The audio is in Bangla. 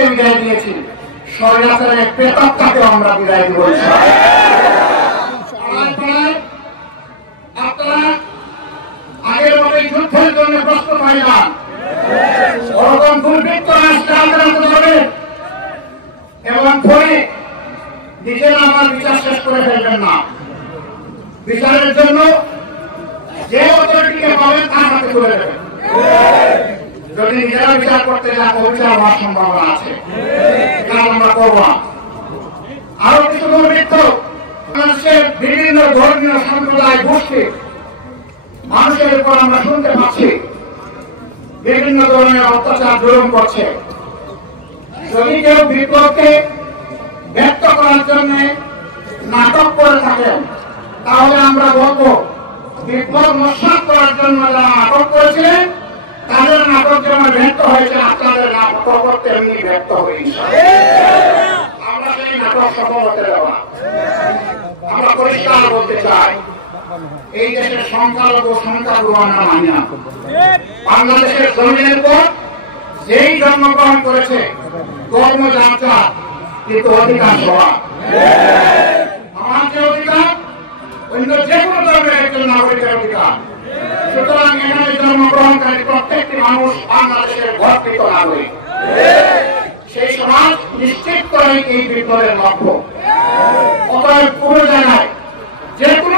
বিপ্লবকে বিদায় দিয়েছি, স্বৈরাচারের প্রেতাত্মাকে আমরা বিদায় দিব। আপনারা আগের মতোই যুদ্ধের জন্য প্রস্তুত হয়ে যান। ওরকম দুর্বৃত্ত রাষ্ট্রে আক্রান্ত হবে এবং পরে নিজেরা আমার বিচার শেষ করে ফেলবেন না। বিচারের জন্য যে অথরিটিকে পাবেন তার হাতে তুলে দেবেন। যদি নিজেরা বিচার করতে যান, অবিচার হওয়ার সম্ভাবনা আছে, কাজ আমরা করব না। আরো কিছু দুর্বৃত্ত মানুষের বিভিন্ন ধর্মীয় সম্প্রদায় গোষ্ঠী মানুষের উপর আমরা শুনতে পাচ্ছি বিভিন্ন ধরনের অত্যাচার জুলুম করছে। যদি কেউ বিপ্লবকে ব্যক্ত করার জন্য নাটক করে থাকেন, তাহলে আমরা বলবো বিপ্লব নস্যাৎ করার জন্য যারা নাটক করেছিলেন তাদের নাটক যেমন ব্যক্ত হয়েছে, আপনাদের নাটক করতে এমনি ব্যক্ত হয়েছে। আমরা সেই নাটক সফল হতে দেব না। আমরা পরিষ্কার বলতে চাই, এই দেশের সংখ্যালঘু সংখ্যাগুরু আমরা মানি না। বাংলাদেশের জমিনের উপর যেই জন্মগ্রহণ করেছে ধর্ম যাত্রা, কিন্তু অধিকার সবার। আমার যে অধিকার অন্য যে কোনো ধর্মের একজন নাগরিকের অধিকার। সুতরাং এখানে জন্মগ্রহণকারী প্রত্যেকটি মানুষ বাংলাদেশের গর্বিত নাগরিক। সেই সমাজ নিশ্চিত করে এই বিপ্লবের লক্ষ্য। অতএব পুরো জায়গায়